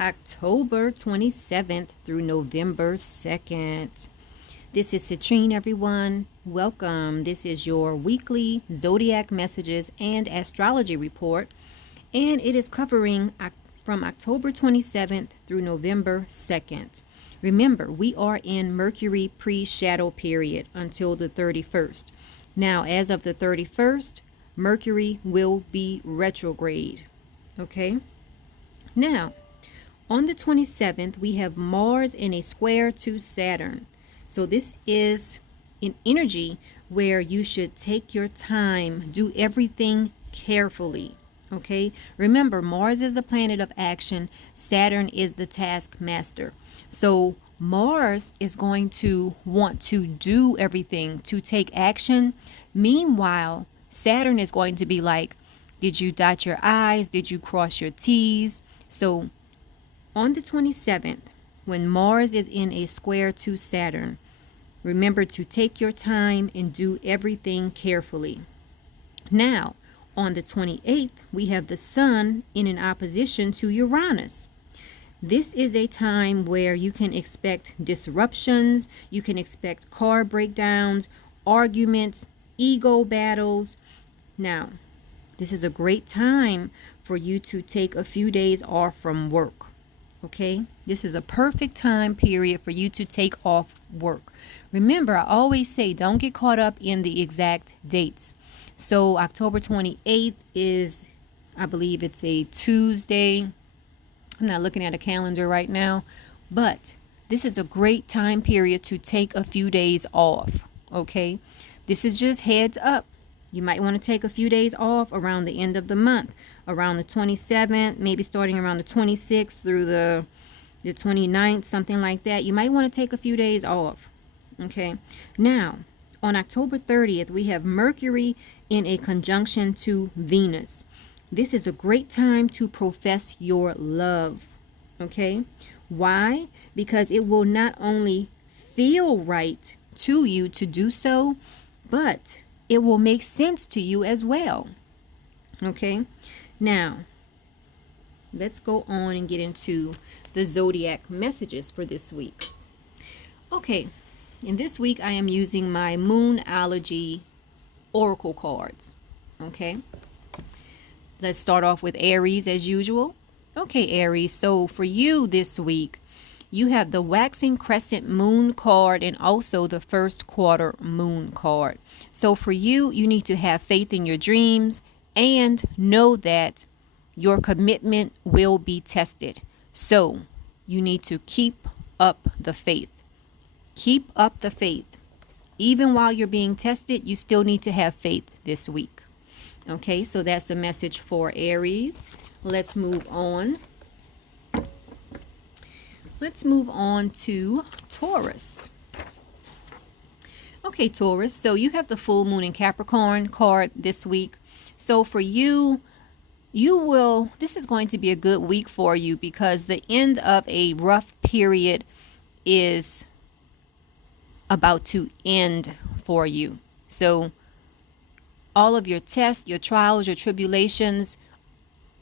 October 27th through November 2nd. This is Citrine, everyone. Welcome. This is your weekly Zodiac messages and astrology report, and it is covering from October 27th through November 2nd. Remember, we are in Mercury pre-shadow period until the 31st. Now, as of the 31st, Mercury will be retrograde. Okay? Now, on the 27th, we have Mars in a square to Saturn. So this is an energy where you should take your time, do everything carefully. Okay? Remember, Mars is the planet of action. Saturn is the taskmaster. So Mars is going to want to do everything, to take action. Meanwhile, Saturn is going to be like, did you dot your I's? Did you cross your T's? So on the 27th, when Mars is in a square to Saturn, remember to take your time and do everything carefully. Now, on the 28th, we have the Sun in an opposition to Uranus. This is a time where you can expect disruptions, you can expect car breakdowns, arguments, ego battles. Now, this is a great time for you to take a few days off from work. Okay, this is a perfect time period for you to take off work. Remember, I always say don't get caught up in the exact dates. So October 28th is, I believe it's a Tuesday. I'm not looking at a calendar right now, but this is a great time period to take a few days off. Okay, this is just heads up. You might want to take a few days off around the end of the month, around the 27th, maybe starting around the 26th through the 29th, something like that. You might want to take a few days off. Okay. Now, on October 30th, we have Mercury in a conjunction to Venus. This is a great time to profess your love. Okay. Why? Because it will not only feel right to you to do so, but it will make sense to you as well. Okay, now let's go on and get into the zodiac messages for this week. Okay, in this week I am using my Moonology oracle cards. Okay, let's start off with Aries as usual. Okay, Aries, so for you this week, you have the waxing crescent moon card and also the first quarter moon card. So for you, you need to have faith in your dreams and know that your commitment will be tested. So you need to keep up the faith. Keep up the faith. Even while you're being tested, you still need to have faith this week. Okay, so that's the message for Aries. Let's move on. Let's move on to Taurus. Okay, Taurus, so you have the full moon in Capricorn card this week. So for you, this is going to be a good week for you because the end of a rough period is about to end for you. So all of your tests, your trials, your tribulations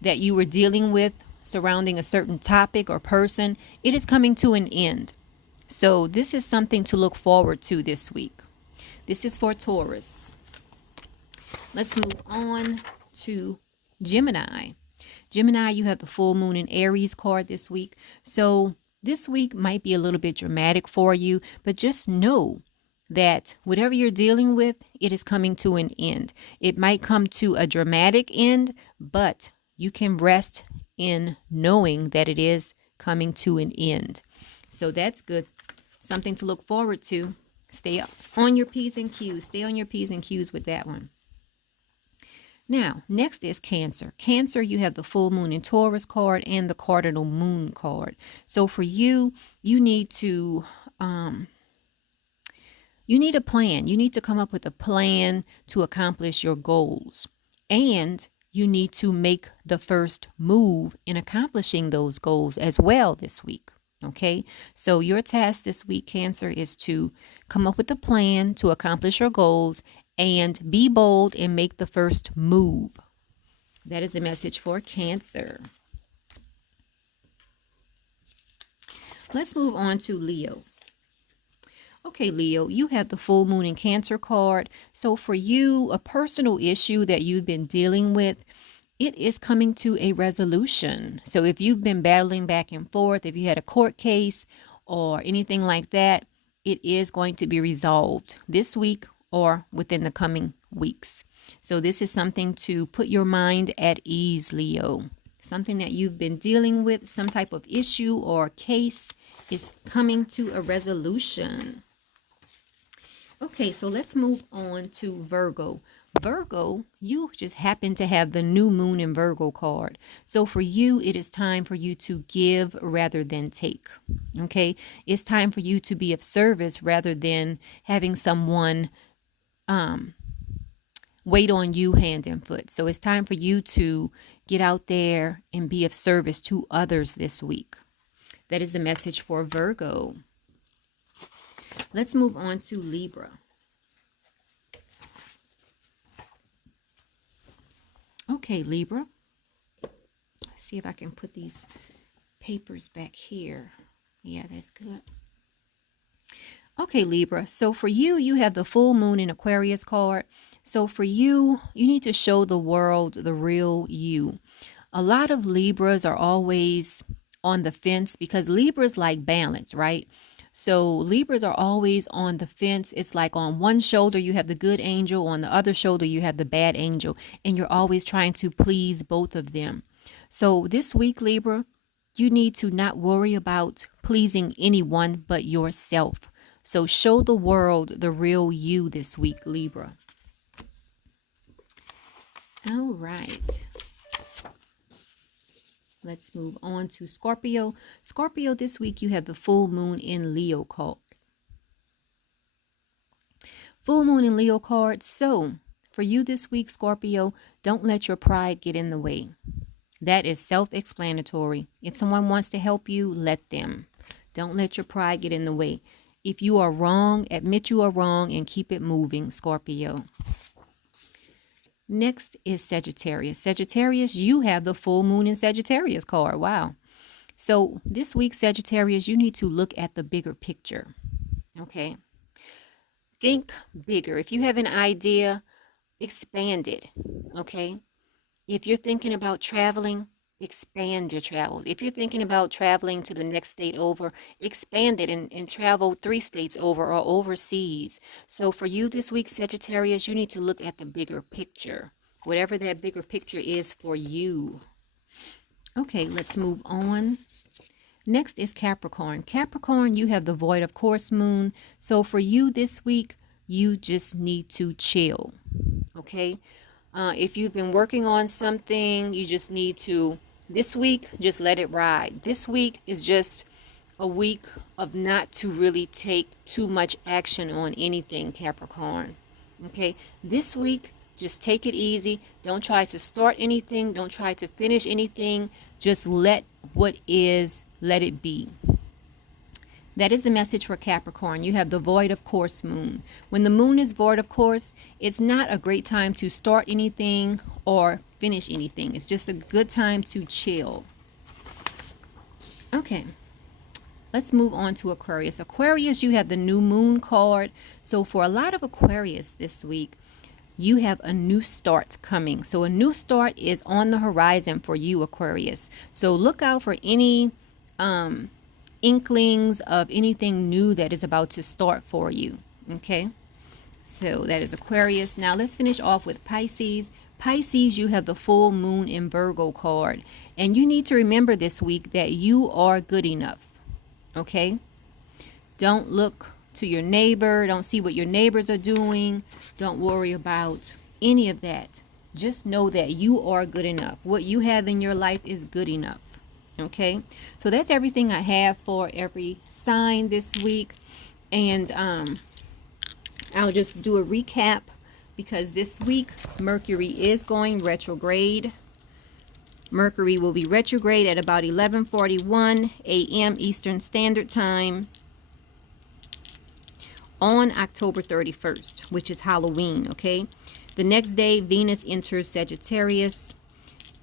that you were dealing with surrounding a certain topic or person, it is coming to an end. So this is something to look forward to this week. This is for Taurus. Let's move on to Gemini. Gemini, you have the full moon in Aries card this week. So this week might be a little bit dramatic for you, but just know that whatever you're dealing with, it is coming to an end. It might come to a dramatic end, but you can rest in knowing that it is coming to an end. So that's good. Something to look forward to. Stay on your P's and Q's. Stay on your P's and Q's with that one. Now, next is Cancer. Cancer, you have the full moon in Taurus card and the cardinal moon card. So for you, you need to you need a plan. You need to come up with a plan to accomplish your goals. And you need to make the first move in accomplishing those goals as well this week. Okay, so your task this week, Cancer, is to come up with a plan to accomplish your goals and be bold and make the first move. That is a message for Cancer. Let's move on to Leo. Okay, Leo, you have the full moon in Cancer card. So for you, a personal issue that you've been dealing with, it is coming to a resolution. So if you've been battling back and forth, if you had a court case or anything like that, it is going to be resolved this week or within the coming weeks. So this is something to put your mind at ease, Leo. Something that you've been dealing with, some type of issue or case is coming to a resolution. Okay, so let's move on to Virgo. Virgo, you just happen to have the new moon in Virgo card. So for you, it is time for you to give rather than take. Okay, it's time for you to be of service rather than having someone wait on you hand and foot. So it's time for you to get out there and be of service to others this week. That is the message for Virgo. Let's move on to Libra. Okay, Libra. Let's see if I can put these papers back here. Yeah, that's good. Okay, Libra. So for you, you have the full moon in Aquarius card. So for you, you need to show the world the real you. A lot of Libras are always on the fence because Libras like balance, right? So Libras are always on the fence. It's like on one shoulder you have the good angel, on the other shoulder you have the bad angel, and you're always trying to please both of them. So this week, Libra, you need to not worry about pleasing anyone but yourself. So show the world the real you this week, Libra. All right. Let's move on to Scorpio. Scorpio, this week you have the full moon in Leo card. Full moon in Leo card. So for you this week, Scorpio, don't let your pride get in the way. That is self-explanatory. If someone wants to help you, let them. Don't let your pride get in the way. If you are wrong, admit you are wrong and keep it moving, Scorpio. Next is Sagittarius. Sagittarius, you have the full moon in Sagittarius card. Wow. So this week, Sagittarius, you need to look at the bigger picture. Okay. Think bigger. If you have an idea, expand it. Okay. If you're thinking about traveling, expand your travels. If you're thinking about traveling to the next state over, expand it and travel 3 states over or overseas. So for you this week, Sagittarius, you need to look at the bigger picture, whatever that bigger picture is for you. Okay, let's move on. Next is Capricorn. Capricorn, you have the void of course moon. So for you this week, you just need to chill. Okay. If you've been working on something, you just need to, this week, just let it ride. This week is just a week of not to really take too much action on anything, Capricorn. Okay, this week, just take it easy. Don't try to start anything. Don't try to finish anything. Just let what is, let it be. That is the message for Capricorn. You have the void of course moon. When the moon is void of course, it's not a great time to start anything or finish anything. It's just a good time to chill. Okay, let's move on to Aquarius. Aquarius, you have the new moon card. So for a lot of Aquarius this week, you have a new start coming. So a new start is on the horizon for you, Aquarius. So look out for any inklings of anything new that is about to start for you. Okay, so that is Aquarius. Now let's finish off with Pisces. Pisces, you have the full moon in Virgo card, and you need to remember this week that you are good enough. Okay, don't look to your neighbor, don't see what your neighbors are doing, don't worry about any of that. Just know that you are good enough. What you have in your life is good enough. Okay, so that's everything I have for every sign this week, and I'll just do a recap because this week Mercury is going retrograde. Mercury will be retrograde at about 11:41 a.m. Eastern Standard Time on October 31st, which is Halloween. Okay, the next day Venus enters Sagittarius,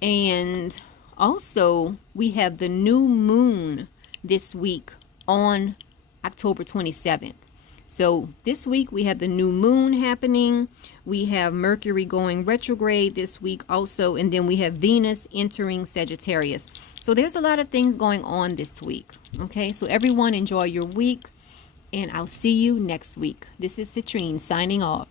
and also we have the new moon this week on October 27th. So this week we have the new moon happening. We have Mercury going retrograde this week also. And then we have Venus entering Sagittarius. So there's a lot of things going on this week. Okay, so everyone enjoy your week. And I'll see you next week. This is Citrine signing off.